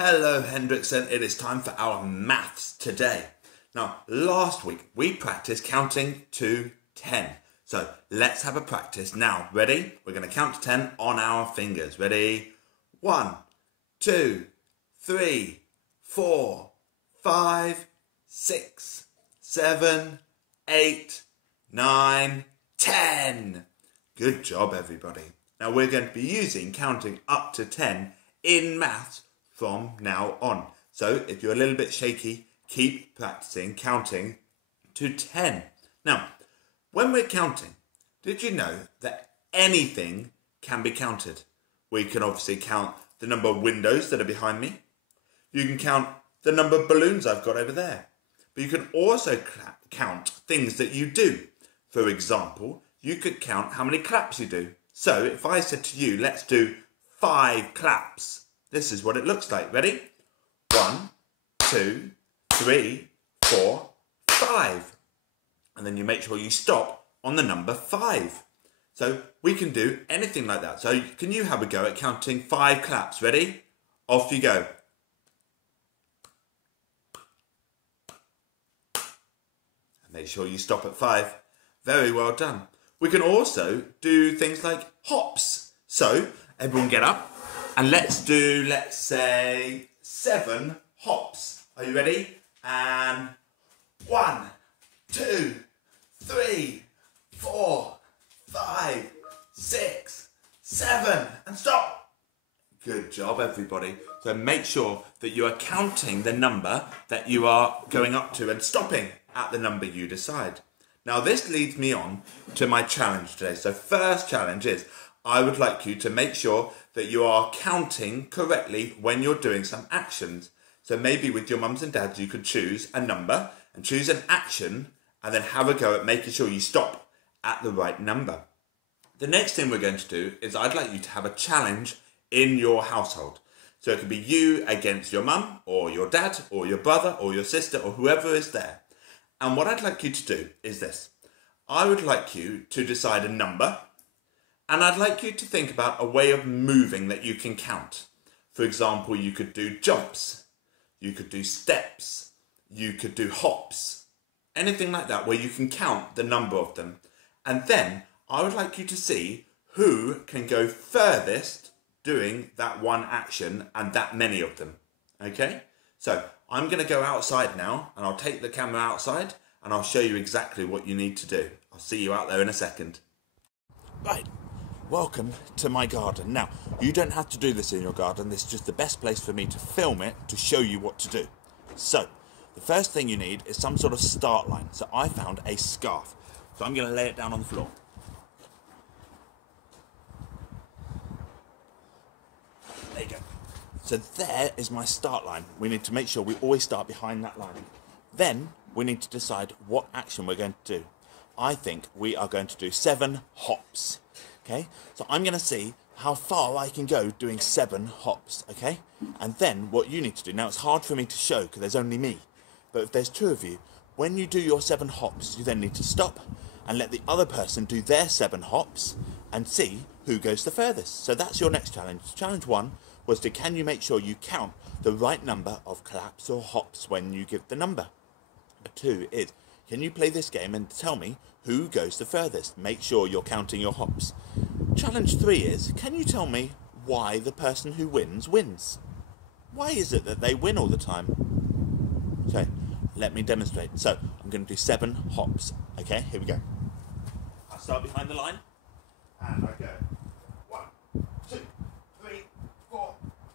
Hello Hendrickson, it is time for our maths today. Now, last week we practiced counting to 10. So let's have a practice now. Ready? We're going to count to 10 on our fingers. Ready? 1, 2, 3, 4, 5, 6, 7, 8, 9, 10. Good job, everybody. Now we're going to be using counting up to 10 in maths from now on. So if you're a little bit shaky, keep practicing counting to 10. Now, when we're counting, did you know that anything can be counted? We can obviously count the number of windows that are behind me. You can count the number of balloons I've got over there. But you can also count things that you do. For example, you could count how many claps you do. So if I said to you, let's do 5 claps. This is what it looks like. Ready? 1, 2, 3, 4, 5. And then you make sure you stop on the number 5. So we can do anything like that. So can you have a go at counting 5 claps? Ready? Off you go. And make sure you stop at 5. Very well done. We can also do things like hops. So everyone get up. And let's say 7 hops. Are you ready? And 1, 2, 3, 4, 5, 6, 7. And stop. Good job, everybody. So make sure that you are counting the number that you are going up to and stopping at the number you decide. Now, this leads me on to my challenge today. So first challenge is I would like you to make sure that you are counting correctly when you're doing some actions. So maybe with your mums and dads, you could choose a number and choose an action and then have a go at making sure you stop at the right number. The next thing we're going to do is I'd like you to have a challenge in your household. So it could be you against your mum or your dad or your brother or your sister or whoever is there. And what I'd like you to do is this. I would like you to decide a number. And I'd like you to think about a way of moving that you can count. For example, you could do jumps, you could do steps, you could do hops, anything like that where you can count the number of them. And then I would like you to see who can go furthest doing that one action and that many of them. Okay? So I'm going to go outside now and I'll take the camera outside and I'll show you exactly what you need to do. I'll see you out there in a second. Right. Welcome to my garden. Now, you don't have to do this in your garden. This is just the best place for me to film it to show you what to do. So, the first thing you need is some sort of start line. So I found a scarf. So I'm going to lay it down on the floor. There you go. So there is my start line. We need to make sure we always start behind that line. Then we need to decide what action we're going to do. I think we are going to do 7 hops. Okay, so I'm going to see how far I can go doing 7 hops, okay? And then what you need to do, now it's hard for me to show because there's only me, but if there's 2 of you, when you do your 7 hops, you then need to stop and let the other person do their 7 hops and see who goes the furthest. So that's your next challenge. Challenge 1 was to can you make sure you count the right number of claps or hops when you give the number. 2 is, can you play this game and tell me who goes the furthest? Make sure you're counting your hops. Challenge 3 is, can you tell me why the person who wins wins? Why is it that they win all the time? Okay, let me demonstrate. So, I'm going to do 7 hops. Okay, here we go. I start behind the line, and I go 1, 2, 3, 4,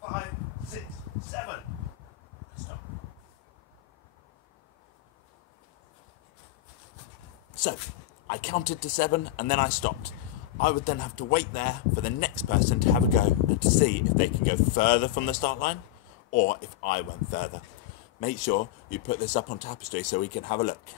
5, 6, 7. Stop. So, I counted to 7 and then I stopped. I would then have to wait there for the next person to have a go and to see if they can go further from the start line or if I went further. Make sure you put this up on tapestry so we can have a look.